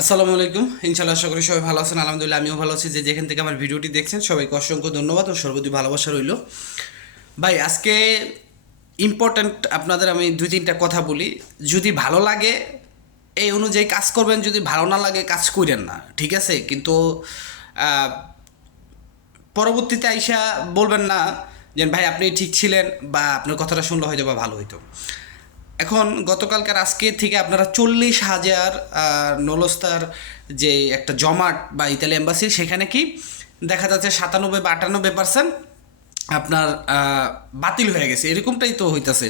আসসালামু আলাইকুম। ইনশাল্লাহ আশা করি সবাই ভালো আছেন। আলহামদুলিল্লাহ আমিও ভালো আছি। যে যেখান থেকে আমার ভিডিওটি দেখছেন, সবাইকে অসংখ্য ধন্যবাদ ও সর্বদি ভালোবাসা রইল। ভাই, আজকে ইম্পর্ট্যান্ট আপনাদের আমি দুই তিনটা কথা বলি। যদি ভালো লাগে, এই অনুযায়ী কাজ করবেন। যদি ভালো না লাগে, কাজ করেন না। ঠিক আছে? কিন্তু পরবর্তীতে আইসা বলবেন না যে, ভাই, আপনি ঠিক ছিলেন বা আপনার কথাটা শুনলে হয়তো বা ভালো হইতো। এখন গতকালকার আজকে থেকে আপনারা চল্লিশ হাজার নলস্তার যে একটা জমাট বা ইতালি এম্বাসি, সেখানে কি দেখা যাচ্ছে সাতানব্বই বা আটানব্বই পার্সেন্ট আপনার বাতিল হয়ে গেছে। এরকমটাই তো হইতাছে।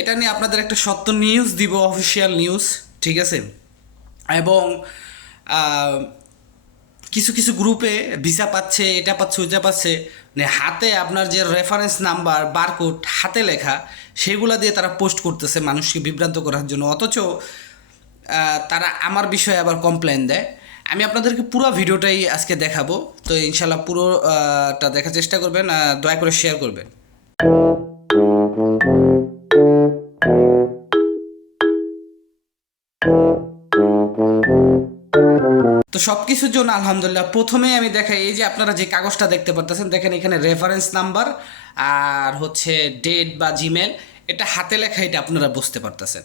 এটা নিয়ে আপনাদের একটা সত্য নিউজ দিব অফিসিয়াল নিউজ ঠিক আছে? এবং কিছু কিছু গ্রুপে ভিসা পাচ্ছে, এটা পাচ্ছে, ওইটা পাচ্ছে। মানে হাতে আপনার যে রেফারেন্স নাম্বার বারকোড হাতে লেখা, সেগুলো দিয়ে তারা পোস্ট করতেছে মানুষকে বিভ্রান্ত করার জন্য। অথচ তারা আমার বিষয়ে আবার কমপ্লেন দেয়। আমি আপনাদেরকে পুরো ভিডিওটাই আজকে দেখাবো। তো ইনশাল্লাহ পুরোটা দেখার চেষ্টা করবেন দয়া করে শেয়ার করবেন। সব কিছুর জন্য আলহামদুলিল্লাহ। প্রথমে আমি দেখাই, এই যে আপনারা যে কাগজটা দেখতে পারতেছেন, দেখেন এখানে রেফারেন্স নাম্বার আর হচ্ছে ডেট বা জিমেল এটা হাতে লেখা এটা আপনারা বুঝতে পারতেছেন।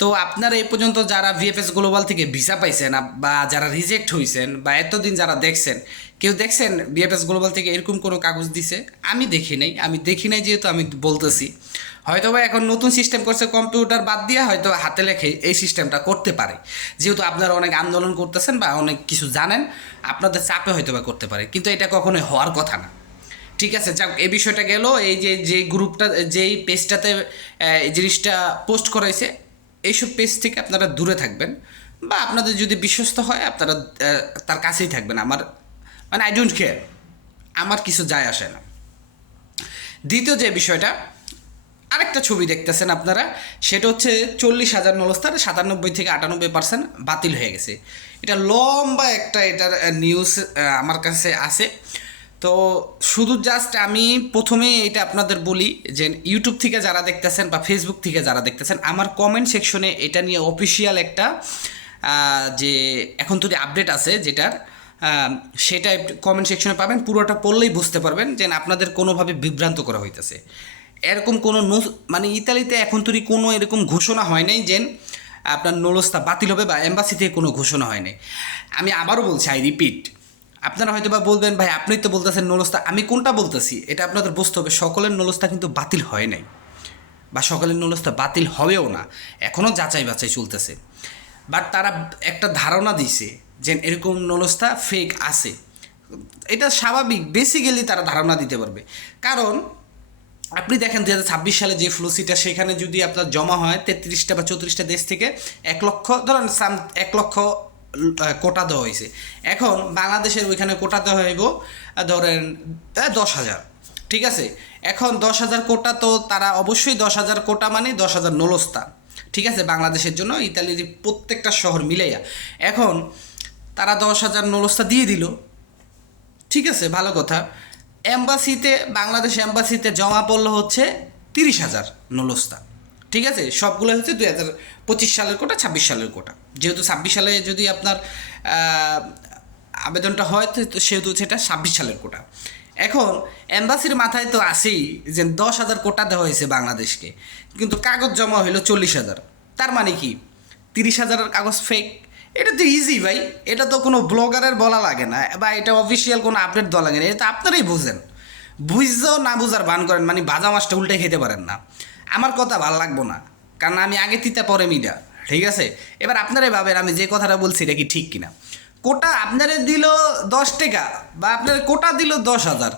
তো আপনারা এই পর্যন্ত যারা ভিএফএস গ্লোবাল থেকে ভিসা পাইছেন বা যারা রিজেক্ট হয়েছেন বা এতদিন যারা দেখছেন কেউ দেখছেন বিএফএস গ্লোবাল থেকে এরকম কোনো কাগজ দিছে? আমি দেখি নাই। আমি দেখি নাই যেহেতু আমি বলতেছি। হয়তো বা এখন নতুন সিস্টেম করছে কম্পিউটার বাদ দিয়ে হয়তো হাতে লেখে এই সিস্টেমটা করতে পারে। যেহেতু আপনারা অনেক আন্দোলন করতেছেন বা অনেক কিছু জানেন, আপনাদের চাপে হয়তো বা করতে পারে। কিন্তু এটা কখনোই হওয়ার কথা না। ঠিক আছে, যাক, এই বিষয়টা গেল। এই যে যে গ্রুপটা, যেই পেজটাতে এই জিনিসটা পোস্ট করাইছে এইসব পেজ থেকে আপনারা দূরে থাকবেন। বা আপনাদের যদি বিশ্বস্ত হয়, আপনারা তার কাছেই থাকবেন। আমার মানে আই ডোন্ট কেয়ার আমার কিছু যায় আসে না। দ্বিতীয় যে বিষয়টা, আরেকটা ছবি দেখতেছেন আপনারা, সেটা হচ্ছে চল্লিশ হাজার নলস্তার সাতানব্বই থেকে আটানব্বই পার্সেন্ট বাতিল হয়ে গেছে। এটা লম্বা একটা এটার নিউজ আমার কাছে আছে। তো শুধু জাস্ট আমি প্রথমে এটা আপনাদের বলি যে ইউটিউব থেকে যারা দেখতেছেন বা ফেসবুক থেকে যারা দেখতেছেন, আমার কমেন্ট সেকশনে এটা নিয়ে অফিসিয়াল একটা যে এখন তো আপডেট আছে যেটার সেটা কমেন্ট সেকশনে পাবেন। পুরোটা পড়লেই বুঝতে পারবেন যে আপনাদের কোনোভাবে বিভ্রান্ত করা হইতেছে। এরকম কোনো মানে ইতালিতে এখন তৈরি কোনো এরকম ঘোষণা হয় নাই যে আপনার নলস্তা বাতিল হবে বা এম্বাসি থেকে কোনো ঘোষণা হয় নাই। আমি আবারও বলছি আই রিপিট আপনারা হয়তো বা বলবেন, ভাই, আপনি তো বলতেছেন নলস্তা, আমি কোনটা বলতেছি? এটা আপনাদের বুঝতে হবে, সকলের নলস্তা কিন্তু বাতিল হয় নাই। বা সকলের নলস্তা বাতিল হবেও না। এখনও যাচাই বাছাই চলতেছে। বাট তারা একটা ধারণা দিছে যে এরকম নলস্তা ফেক আছে। এটা স্বাভাবিক বেসিক্যালি তারা ধারণা দিতে পারবে। কারণ, আপনি দেখেন দু হাজার ছাব্বিশ সালে যে ফ্লুসিটা সেখানে যদি আপনার জমা হয় তেত্রিশটা বা চৌত্রিশটা দেশ থেকে, এক লক্ষ, ধরেন সাম, এক লক্ষ কোটা দেওয়া হয়েছে। এখন বাংলাদেশের ওইখানে কোটা দেওয়া হইব ধরেন দশ হাজার। ঠিক আছে? এখন দশ হাজার কোটা তো তারা অবশ্যই দশ হাজার কোটা মানে দশ হাজার নলস্তা ঠিক আছে? বাংলাদেশের জন্য, ইতালির প্রত্যেকটা শহর মিলাইয়া। এখন তারা দশ হাজার নলস্তা দিয়ে দিল। ঠিক আছে, ভালো কথা। এম্বাসিতে, বাংলাদেশ এম্বাসিতে জমা পড়ল হচ্ছে তিরিশ হাজার নলস্তা ঠিক আছে, সবগুলো হচ্ছে দুই হাজার পঁচিশ সালের কোটা, ছাব্বিশ সালের কোটা। যেহেতু ছাব্বিশ সালে যদি আপনার আবেদনটা হয়, তো সেহেতু সেটা ছাব্বিশ সালের কোটা। এখন, এম্বাসির মাথায় তো আসেই যে দশ হাজার কোটা দেওয়া হয়েছে বাংলাদেশকে। কিন্তু কাগজ জমা হইল চল্লিশ হাজার। তার মানে কি? তিরিশ হাজারের কাগজ ফেক এটা তো ইজি ভাই। এটা তো কোনো ব্লগারের বলা লাগে না, বা এটা অফিসিয়াল কোনো আপডেট দেওয়া লাগে না। এটা আপনারাই বুঝেন। বুঝতেও না বুঝার ভান করেন মানে ভাজা মাছটা উল্টে খেতে পারেন না। আমার কথা ভালো লাগবো না, কারণ আমি আগে তিতা পরে মিডা, ঠিক আছে? এবার আপনারাই ভাবেন আমি যে কথাটা বলছি এটা কি ঠিক কিনা। কোটা আপনারে দিল দশ টাকা, বা আপনার কোটা দিল দশ হাজার।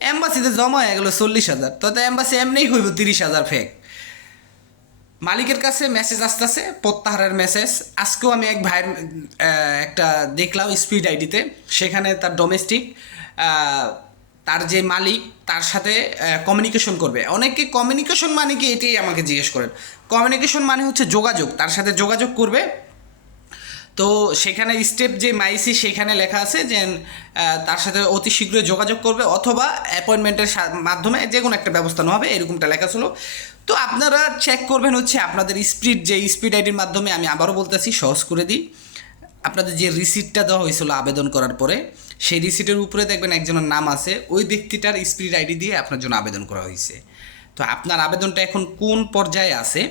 এম্বাসিতে জমা হয়ে গেলো চল্লিশ হাজার, তো তো এম্বাসি এমনিই হইব তিরিশ হাজার ফেক মালিকের কাছে মেসেজ আসতেছে, প্রত্যাহারের মেসেজ আজকেও আমি এক ভাইয়ের একটা দেখলাম স্পিড আইডিতে সেখানে তার ডোমেস্টিক তার যে মালিক, তার সাথে কমিউনিকেশন করবে। অনেকে কমিউনিকেশন মানে কি? এটাই আমাকে জিজ্ঞেস করেন। কমিউনিকেশন মানে হচ্ছে যোগাযোগ। তার সাথে যোগাযোগ করবে। তো সেখানে স্টেপ যে মাইসি সেখানে লেখা আছে যে তার সাথে অতি শীঘ্রই যোগাযোগ করবে অথবা অ্যাপয়েন্টমেন্টের মাধ্যমে যে কোনো একটা ব্যবস্থা নেওয়া হবে, এরকমটা লেখা ছিল। তো আপনারা চেক করবেন হচ্ছে আপনাদের স্পিড যে স্পিড আইডির মাধ্যমে আমি আবারও বলতেছি, সহজ করে দিই। আপনাদের যে রিসিটটা দেওয়া হয়েছিল আবেদন করার পরে, সেই রিসিটের উপরে দেখবেন একজনের নাম আছে, ওই ব্যক্তিটার স্পিড আইডি দিয়ে আপনার জন্য আবেদন করা হয়েছে। তো আপনার আবেদনটা এখন কোন পর্যায়ে আছে,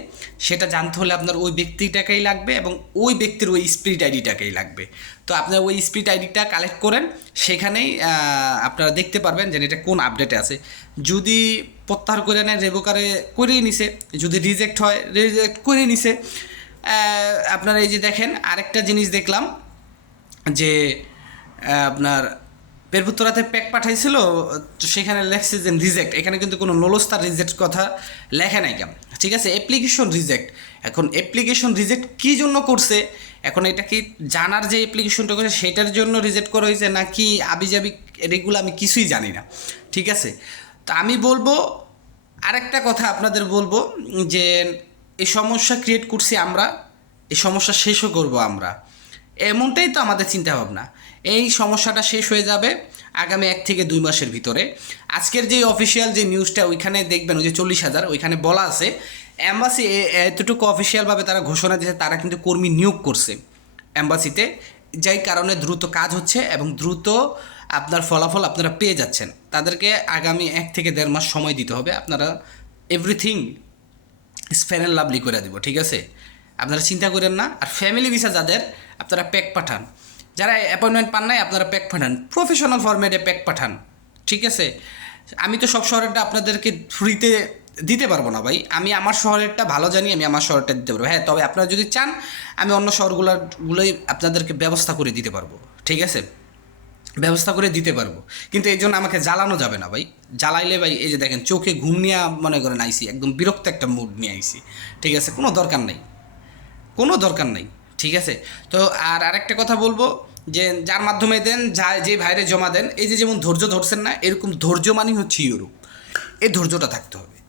সেটা জানতে হলে আপনার ওই ব্যক্তিটাকেই লাগবে এবং ওই ব্যক্তির ওই স্পিড আইডিটাকেই লাগবে। তো আপনার ওই স্পিড আইডিটা কালেক্ট করেন, সেখানেই আপনারা দেখতে পারবেন যে এটা কোন আপডেটে আছে। যদি প্রত্যাহার করে নেয় রেবোকারে করেই নিছে। যদি রিজেক্ট হয় রিজেক্ট করে নিছে। আপনারা এই যে দেখেন, আরেকটা জিনিস দেখলাম, যে আপনার পেরপুত্তরাতে প্যাক পাঠাইছিল সেখানে লেখছে যে রিজেক্ট এখানে কিন্তু কোনো নলস্তার রিজেক্ট কথা লেখে নাই কেন? ঠিক আছে অ্যাপ্লিকেশন রিজেক্ট এখন অ্যাপ্লিকেশন রিজেক্ট কী জন্য করছে? এখন এটা কি জানার যে অ্যাপ্লিকেশনটা করছে, সেটার জন্য রিজেক্ট করা হয়েছে নাকি আবিজাবি এগুলো আমি কিছুই জানি না। ঠিক আছে তা আমি বলব, আরেকটা কথা আপনাদের বলব, যে এই সমস্যা ক্রিয়েট করছি আমরা, এই সমস্যা শেষও করব আমরা। এমনটাই তো আমাদের চিন্তা ভাবনা এই সমস্যাটা শেষ হয়ে যাবে আগামী এক থেকে দুই মাসের ভিতরে। আজকের যে অফিসিয়াল যে নিউজটা ওইখানে দেখবেন ওই যে চল্লিশ হাজার, ওইখানে বলা আছে অ্যাম্বাসি এতটুকু অফিসিয়ালভাবে তারা ঘোষণা দিয়েছে, তারা কিন্তু কর্মী নিয়োগ করছে। অ্যাম্বাসিতে যাই কারণে দ্রুত কাজ হচ্ছে এবং দ্রুত আপনার ফলাফল আপনারা পেয়ে যাচ্ছেন। তাদেরকে আগামী এক থেকে দেড় মাস সময় দিতে হবে। আপনারা এভরিথিং স্প্যানেল লাভলি করে দিব, ঠিক আছে? আপনারা চিন্তা করেন না। আর ফ্যামিলি ভিসা যাদের, আপনারা প্যাক পাঠান। যারা অ্যাপয়েন্টমেন্ট পান নাই, আপনারা প্যাক পাঠান। প্রফেশনাল ফরম্যাটে প্যাক পাঠান, ঠিক আছে? আমি তো সব শহরেরটা আপনাদেরকে ফ্রিতে দিতে পারব না ভাই। আমি আমার শহরেরটা ভালো জানি, আমি আমার শহরটা দিতে পারব। হ্যাঁ তবে আপনারা যদি চান, আমি অন্য শহরগুলোর গুলোই আপনাদেরকে ব্যবস্থা করে দিতে পারব। ঠিক আছে? ব্যবস্থা করে দিতে পারব। কিন্তু এই জন্য আমাকে জ্বালানো যাবে না ভাই। জ্বালাইলে ভাই, এই যে দেখেন, চোখে ঘুম নিয়ে মনে করেন আইসি, একদম বিরক্ত একটা মুড নিয়ে আইসি। ঠিক আছে? কোনো দরকার নেই। কোনো দরকার নেই। ঠিক আছে? তো আর আরেকটা কথা বলব, যে যার মাধ্যমে দেন, যা, যে ভাইরে জমা দেন, এই যে যেমন ধৈর্য ধরছেন না, এরকম ধৈর্য মানেই হচ্ছে ইউরোপ। এই ধৈর্যটা থাকতে হবে।